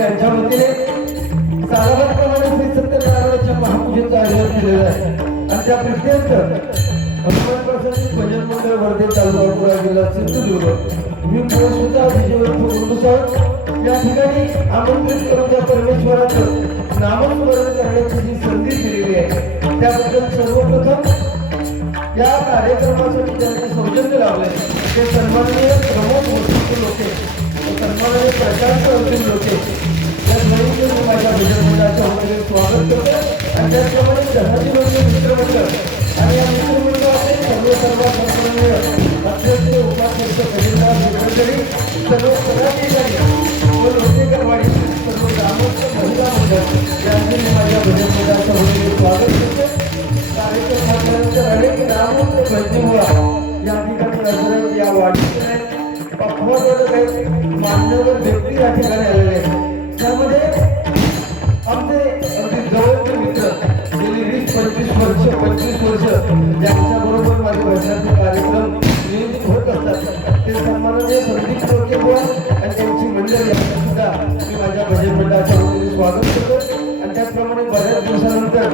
यांच्या वतीने सालाबादप्रमाणे श्री सत्यनारायणाच्या महापूजेचं आयोजन केलेलं आहे आणि त्या प्रित्यर्थ हनुमान प्रसादित भजन मंडळ वर्धे तालुका जिल्हा सिंधुदुर्ग विजयवंत या ठिकाणी आमंत्रित करून त्या परमेश्वराचं नामस्मरण करण्याची जी संधी दिलेली आहे त्याबद्दल सर्वप्रथम या कार्यक्रमासाठी ज्यांनी सौजन्य लावले ते सन्माननीय प्रमोद वस्तू लोके सन्माननीय प्रशांत अर्जुन लोके या दोन्हीचे मी माझ्या भजन मंडळाच्या वतीने स्वागत करतो आणि त्याचप्रमाणे धनाजी लोके मित्रमंडळ आणि या मित्रमंडळाचे सर्व सन्माननीय अध्यक्ष उपाध्यक्ष भजनदार सेक्रेटरी सर्व पदाधिकारी व लोकेकरवाडी सर्व ग्रामस्थ महिला मंडळ यांनी मी माझ्या भजन मंडळाच्या वतीने स्वागत करतो कार्यक्रम झाल्यानंतर अनेक नामवंत भजनीमुळा या ठिकाणी नजर या वाढीचे पक्वादक आहेत मान्यवर व्यक्ती या ठिकाणी आलेले आहेत त्यामध्ये आमचे अगदी जवळचे मित्र गेली 20-25 वर्ष यांच्याबरोबर माझे भजनाचे कार्यक्रम नियोजित होत असतात ते सन्माननीय संदीप लोकेबुवा आणि त्यांची मंडळी यांचं सुद्धा मी माझ्या भजन मंडळाच्या वतीने स्वागत करतो आणि त्याचप्रमाणे बऱ्याच दिवसानंतर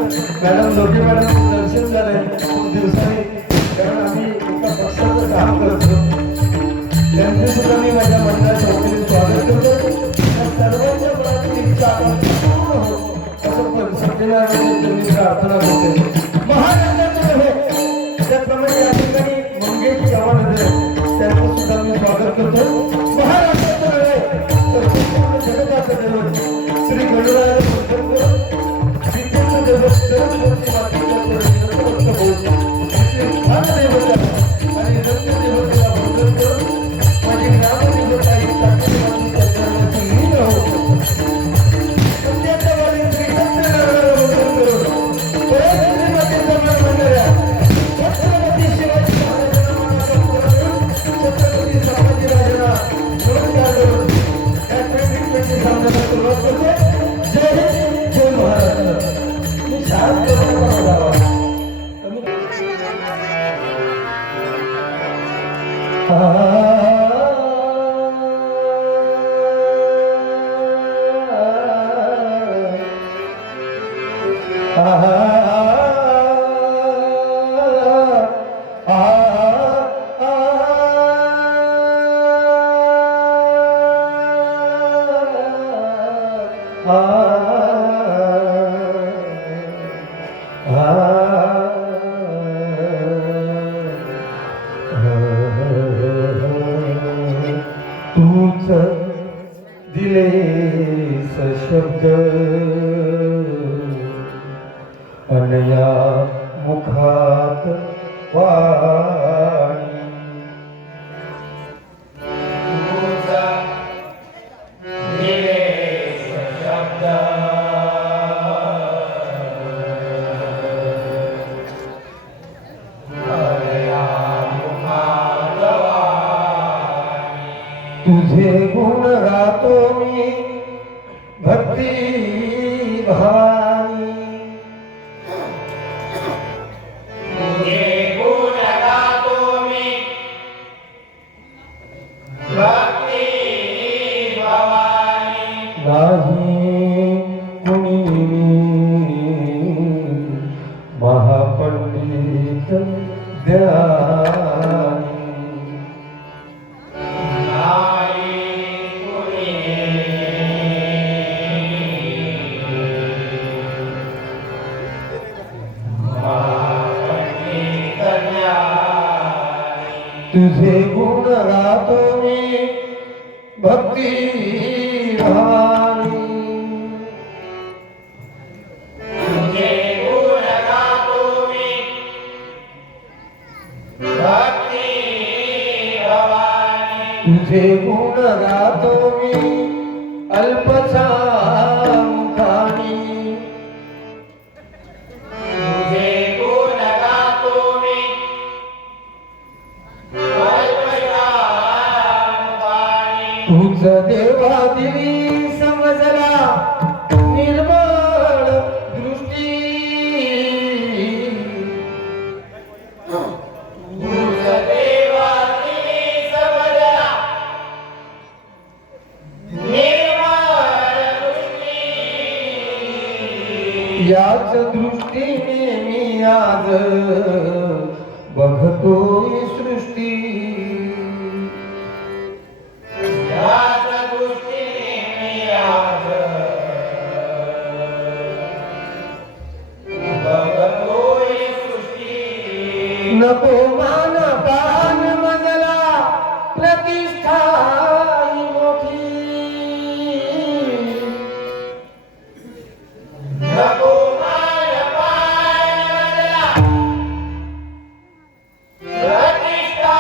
मॅडम लोके मॅडमचं दर्शन झालंय खूप दिवसांनी कारण आम्ही एका पक्षाचं काम करतो त्यांचे सुद्धा मी माझ्या मंडळाच्या वतीने स्वागत करतो सर्वांच्या मनाची इच्छा पूर्ण हो असं सत्यनारायणाची मी प्रार्थना करते महाराष्ट्राचं आहे त्याचप्रमाणे या ठिकाणी मंगेश चव्हाण त्यांचं सुद्धा मी स्वागत करतो महाराष्ट्राचं आहे तर संपूर्ण जगताचं दैवत श्री गणराय सरस्वती मातेच्या देवता आणि देवतेला वंदन करून माझी ग्रामदेवता ही सत्यनारायणाची लीन हो सत्याच्या वाली श्री सत्यनारायणाला वंदन करून परस्वती मातेचा मान म्हणणाऱ्या छत्रपती शिवाजी महाराजांना मनाचा करून छत्रपती संभाजीराजांना नमस्कार करून या 2020 सामन्याला सुरुवात करते जय हिंद जय महाराष्ट्र मी शाळा तूच दिले शब्द अनया मुखात वाणी तूच दिले शब्द तुझे गुण गातो मी भक्ती भानी तुझे गुण गातो मी भक्ती भवानी नाही कुणी महापंडित ज्ञानी तुझे गुण गातो मी भक्ती भानी तुझे गुण गातो मी भक्ती भवानी तुझे गुण गातो मी अल्पसा मुखानी दिली समजला निर्मळ दृष्टी गुरुदेवा दिली समजला निर्मळ दृष्टी याच दृष्टीने मी आज बघतोय सृष्टी याच दृष्टीने मी आज बघतोय सृष्टी नको मान पान मजला प्रतिष्ठा ही मोठी नको मान पान मजला प्रतिष्ठा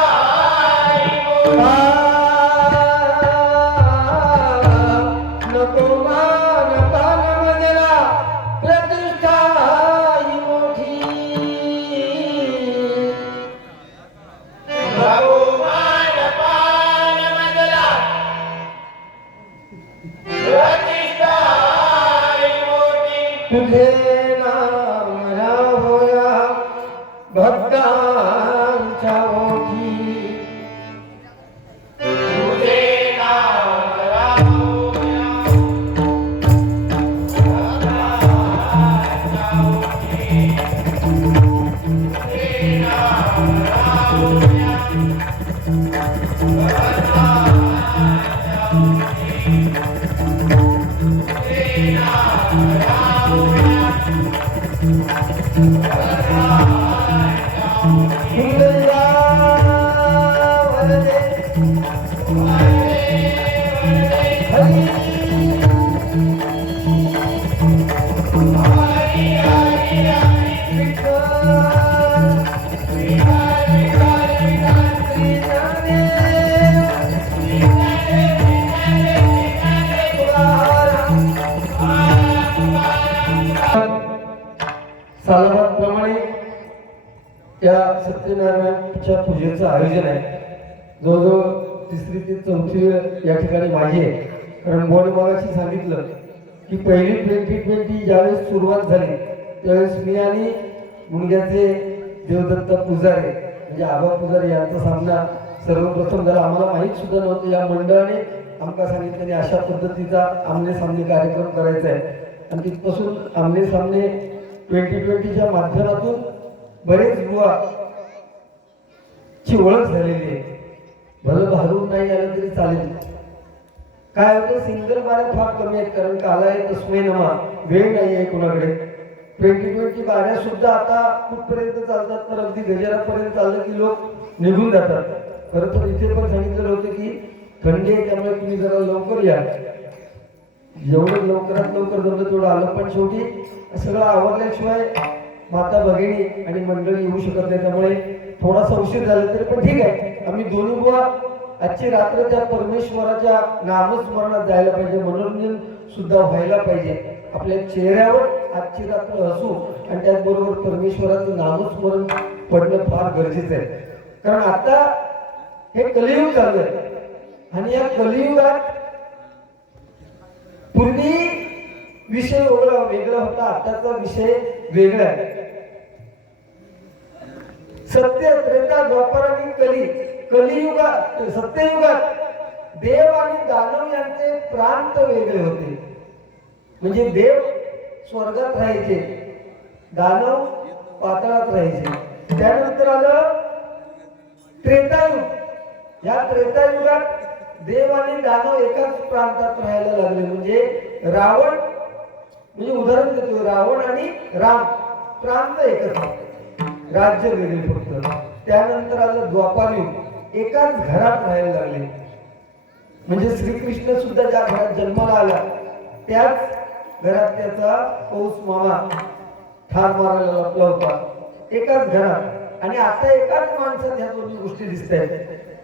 ही मोठी. नको मान पान मजला प्रतिष्ठा ही मोठी नको मान पान मजला प्रतिष्ठा ही मोठी. तुझे नाम राहोया भक्तांच्या ओठी तुझे नाम राहोया भक्तांच्या ओठी. तुझे नाम राहोया भक्तांच्या ओठी. तुझे नाम राहोया सुंदरा वरदे हरी सालाबादप्रमाणे या सत्यनारायणच्या पूजेचं आयोजन आहे. जवळजवळ तिसरी ते चौथी या ठिकाणी माझी आहे. कारण बोर्ड मगाशी सांगितलं की पहिली 2020 ज्यावेळेस सुरुवात झाली त्यावेळेस मी आणि मुंग्याचे देवदत्त पुजारी म्हणजे आबा पुजारी यांचा सामना सर्वप्रथम झाला. आम्हाला माहीत सुद्धा नव्हतं. या मंडळाने आमका सांगितलं की अशा पद्धतीचा आमने सामने कार्यक्रम करायचा आहे आणि तिथपासून आमने सामने 2020च्या माध्यमातून बरेच युवा ची ओळख झालेली आहे. भलं भारून नाही आलं तरी चालेल. काय होतं सिंगल बाऱ्या फार कमी आहेत कारण काला आहे तस्मै नमा वेळ नाही आहे कोणाकडे. 2020 बाऱ्या सुद्धा आता कुठपर्यंत चालतात तर अगदी गजरापर्यंत चाललं की लोक निघून जातात. खरं तर इथे पण सांगितलेलं होतं की थंडी आहे त्यामुळे तुम्ही जरा लवकर या. जेवढं लवकरात लवकर जमलं तेवढं आलं पण शेवटी सगळं आवरल्याशिवाय माता भगिनी आणि मंडळी येऊ शकत नाही. त्यामुळे थोडासा उशीर झाला तरी पण ठीक आहे. आम्ही दोन्ही बुवा आजची रात्र त्या परमेश्वराच्या नामस्मरणात जायला पाहिजे. मनोरंजन सुद्धा व्हायला पाहिजे. आपल्या चेहऱ्यावर आजची रात्र हसू आणि त्याचबरोबर परमेश्वराचं नामस्मरण पडणं फार गरजेचं आहे. कारण आता हे कलियुग चालू आहे आणि या कलियुगात पूर्वी विषय वेगळा होता. आताचा विषय वेगळा आहे. सत्य त्रेता द्वापर आणि कलियुगात सत्ययुगात देव आणि दानव यांचे प्रांत वेगळे होते. म्हणजे देव स्वर्गात राहायचे, दानव पाताळात राहायचे. त्यानंतर आलं त्रेतायुग. या त्रेतायुगात देव आणि दानव एकाच प्रांतात राहायला लागले. म्हणजे रावण म्हणजे उदाहरण देतो रावण आणि राम प्रांत एकच, राज्य वेगळे फक्त. त्यानंतर आलं द्वापारयुग. एकाच घरात राहायला लागले. म्हणजे श्रीकृष्ण सुद्धा ज्या घरात जन्माला आला त्याच घरात त्याचा पौस मामा ठार मारायला लपला होता. एकाच घरात. आणि आता एकाच माणसात ह्या दोन्ही गोष्टी दिसत आहेत.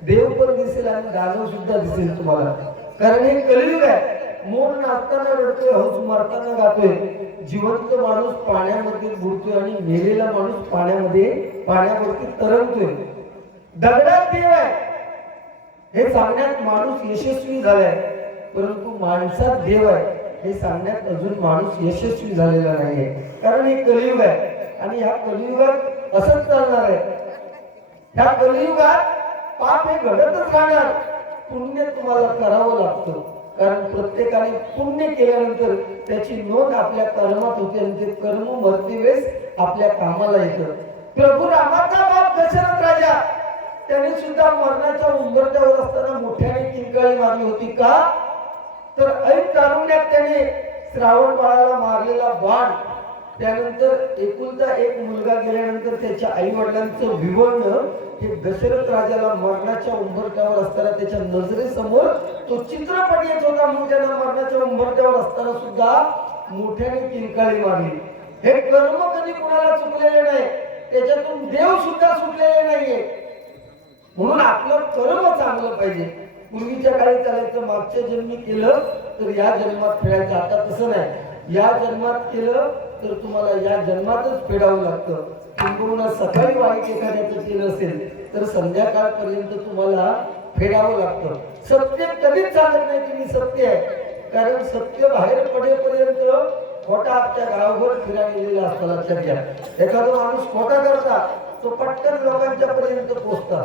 देव पण दिसेल आणि दानव सुद्धा दिसेल तुम्हाला. कारण हे कलियुग आहे. मोर नाचताना रडतोय, हौस मारताना गातोय. जिवंत माणूस पाण्यामध्ये बुडतोय आणि मेलेला माणूस पाण्यावरती तरंगतोय. दगडात देव आहे हे सांगण्यात माणूस यशस्वी झालाय. परंतु माणसात देव आहे हे सांगण्यात अजून माणूस यशस्वी झालेला नाहीये. कारण हे कलियुग आहे आणि ह्या कलियुगात असंच चालणार आहे. ह्या कलियुगात पाप हे घडतच राहणार. पुण्य तुम्हाला करावं लागतं, कारण प्रत्येकाने पुण्य केल्यानंतर त्याची नोंद आपल्या कर्मात होते आणि ते कर्म मरती वेळेस आपल्या कामाला येतं. प्रभू रामाचा बाप दशरथ राजा त्याने सुद्धा मरणाच्या उंबरठ्यावर असताना मोठ्याने किंकाळी मारली होती. का तर ऐन तारुण्यात त्याने श्रावण बाळाला मारलेला बाण, त्यानंतर एकुलता एक मुलगा गेल्यानंतर त्याच्या आई वडिलांचं विवळणं हे दशरथ राजाला मरणाच्या उंबरठ्यावर असताना त्याच्या नजरेसमोर तो चित्रपट येत होता. म्हणून त्याला मरणाच्या उंबरठ्यावर असताना सुद्धा मोठ्याने किंकाळी मारली. हे कर्म कधी कुणाला चुकलेले नाही, त्याच्यातून देव सुद्धा सुटलेले नाहीये. म्हणून आपलं कर्म चांगलं पाहिजे. पूर्वीच्या काळी चालायचं मागच्या जन्मी केलं तर या जन्मात फेडायचं. आता तसं नाही, या जन्मात केलं तर तुम्हाला या जन्मातच फेडावं लागतं. किंबहुना सकाळी वाईट एखाद्याचं केलं असेल तर संध्याकाळपर्यंत तुम्हाला फेडावं लागतं. सत्य कधीच सांगत नाही तुम्ही सत्य आहे, कारण सत्य बाहेर पडेपर्यंत खोटा आपल्या गावभर फिरायला गेलेला असतो. लक्षात घ्या, एखादा माणूस खोटा करता तो पटकन लोकांच्या पर्यंत पोहोचता,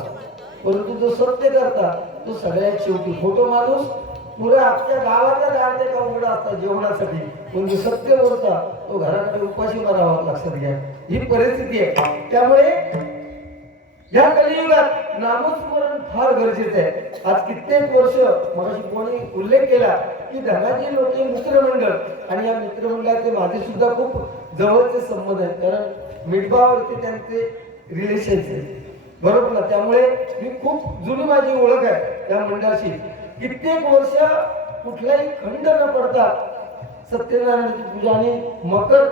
परंतु जो सत्य करता तो सगळ्यात शेवटी. खोटो माणूस पुरा आपल्या गावाच्या दारात का उघडा असतात जेवणासाठी, पण जो सत्य बोलता तो घराकडे उपाशी मारावा. लक्षात घ्या, ही परिस्थिती आहे. त्यामुळे या कलियुगात नामस्मरण फार गरजेचं आहे. आज कित्येक वर्ष मगाशी कोणी उल्लेख केला की धनाजी लोटे मित्रमंडळ, आणि या मित्रमंडळाचे माझे सुद्धा खूप जवळचे संबंध आहेत, कारण मिठबावरती त्यांचे रिलेशन आहे, बरोबर ना. त्यामुळे मी खूप जुनी माझी ओळख आहे या मंडळाशी. कित्येक वर्ष कुठलाही खंड न पडता सत्यनारायणाची पूजा आणि मकर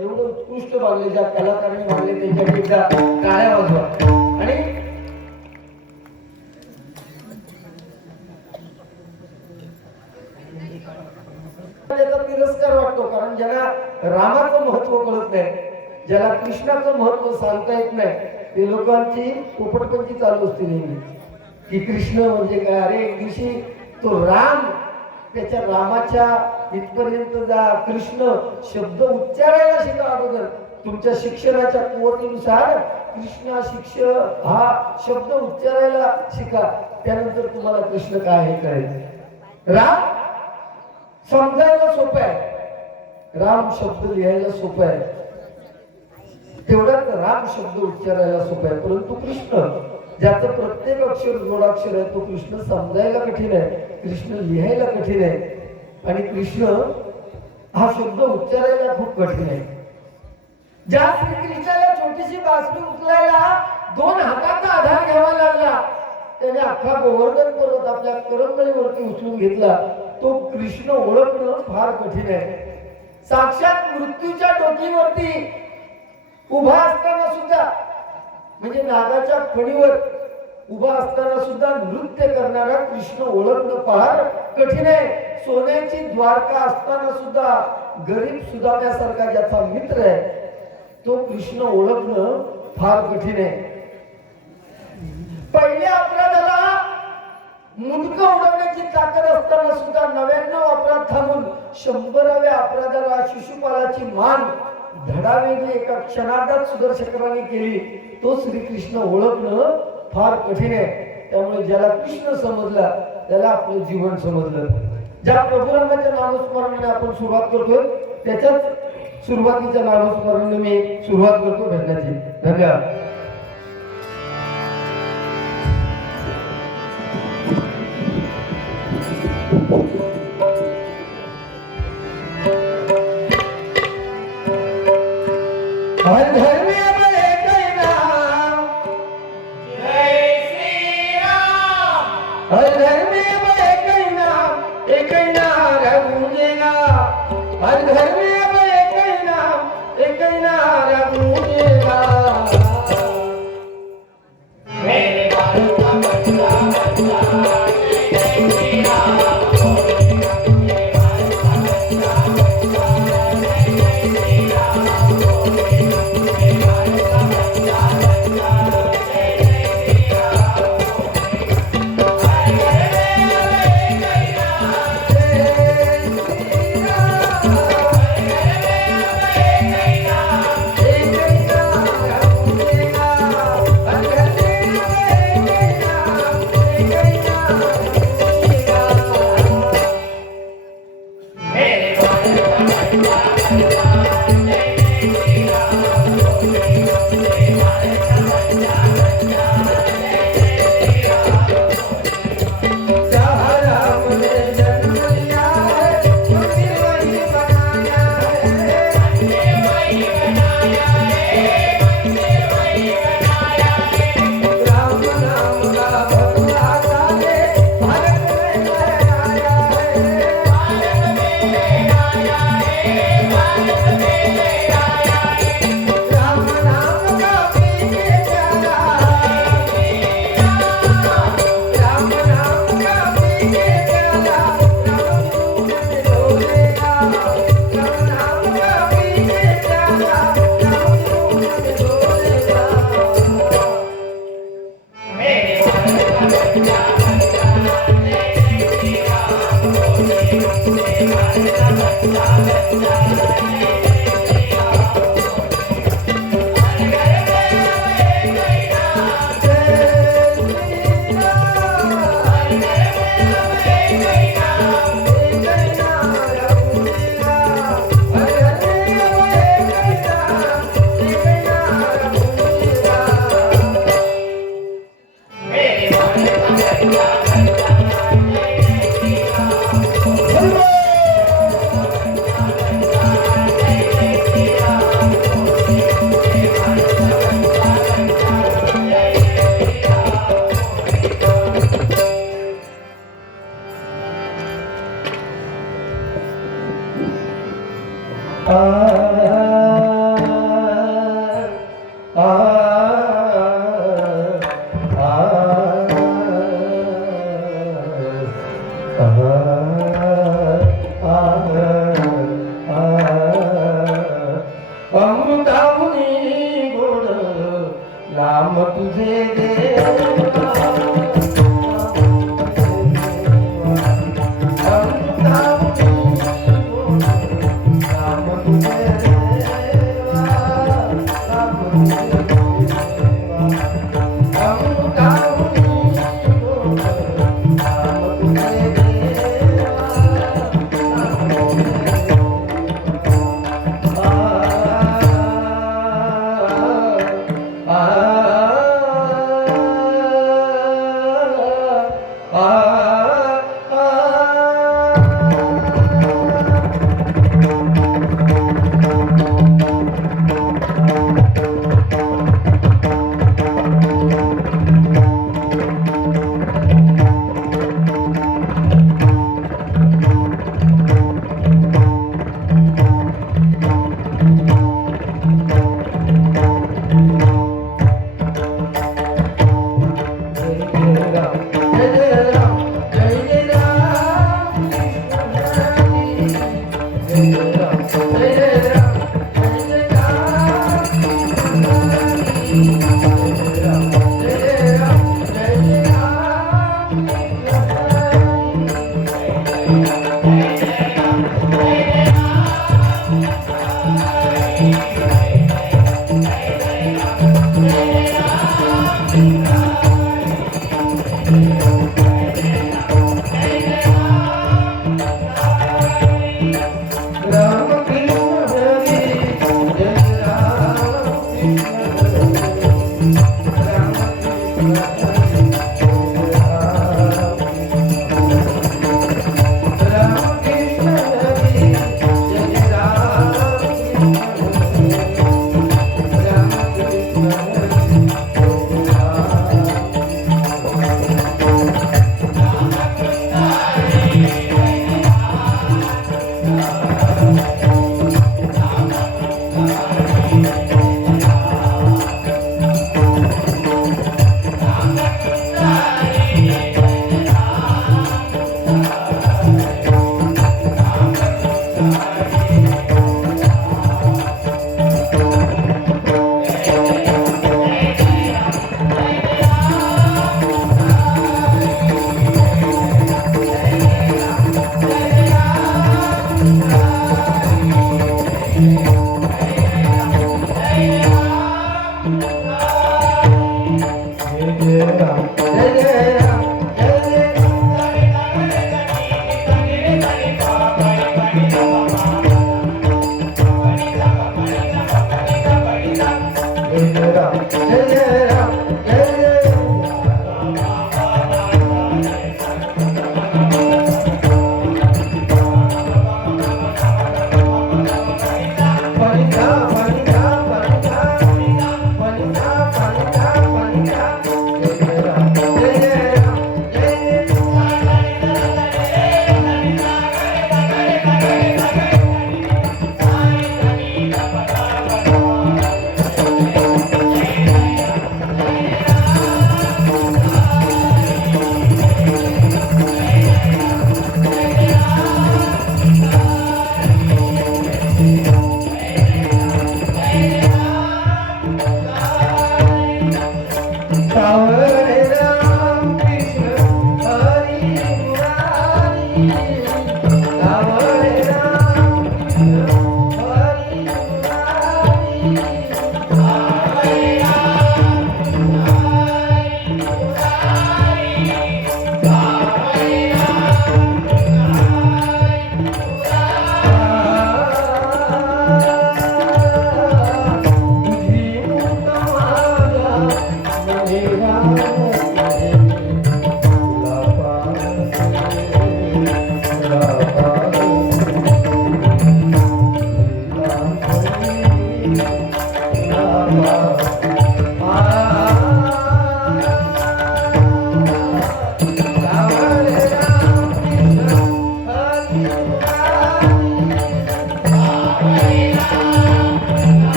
एवढं उत्कृष्ट बांधले, ज्या कलाकारांनी बांधले त्यांच्याकडे एकदा टाळ्या वाजवा. आणि त्याचा तिरस्कार वाटतो, कारण ज्याला रामाचं महत्व कळत नाही, ज्याला कृष्णाचं महत्व सांगता येत नाही, ते लोकांची पोपटपंची चालू असते नेहमी की कृष्ण म्हणजे काय. अरे एक दिवशी तो राम, त्याच्या रामाच्या इथपर्यंत जा. कृष्ण शब्द उच्चारायला शिका अगोदर. तुमच्या शिक्षणाच्या कुवतीनुसार कृष्ण हा शब्द उच्चारायला शिका, त्यानंतर तुम्हाला कृष्ण काय हे कळेल. राम समजायला सोपं आहे, राम शब्द लिहायला सोपं आहे, तेवढाच राम शब्द उच्चारायला सोपं आहे. परंतु कृष्ण ज्याचं प्रत्येक अक्षर जोडाक्षर आहे तो कृष्ण समजायला कठीण आहे, कृष्ण लिहायला कठीण आहे, आणि कृष्ण हा शब्द उच्चारायला खूप कठीण आहे. ज्या श्रीकृष्णाला छोटीशी बासरी उचलायला 2 हाताचा आधार घ्यावा लागला, त्याने अख्खा गोवर्धन पर्वत आपल्या करंगळीवरती उचलून घेतला. तो कृष्ण ओळखणं फार कठीण आहे. साक्षात मृत्यूच्या डोकीवरती उभा असताना सुद्धा, म्हणजे नागाच्या फणीवर उभा असताना सुद्धा नृत्य करणारा कृष्ण ओळखणं फार कठीण आहे. सोन्याची द्वारका असताना सुद्धा गरीब सुदाम्यासारखा ज्याचा मित्र आहे तो कृष्ण ओळखणं फार कठीण आहे. पहिल्या अपराधाला मुंडकं उडवण्याची ताकद असताना सुद्धा 99 अपराध थांबून 100व्या अपराधाला शिशुपालाची मान धडावेगळी एका क्षणार्धात सुदर्शकाने केली. तो श्रीकृष्ण ओळखणं फार कठीण आहे. त्यामुळे ज्याला कृष्ण समजला त्याला आपलं जीवन समजलं. ज्या प्रभुरामाच्या नामस्मरणाने आपण सुरुवात करतोय त्याच्याच सुरुवातीच्या नामस्मरणाने मी सुरुवात करतो भेटण्याची. धन्यवाद. हर घर में अब एक ही नाम, जय श्री राम। हर घर में अब एक ही नारा गूंजेगा, हर घर में अब एक ही नारा गूंजेगा. मेरे बालों का बच्चा बच्चा जय श्री राम। जय अमृताहुनी गोड नाम तुझे देवा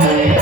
हरे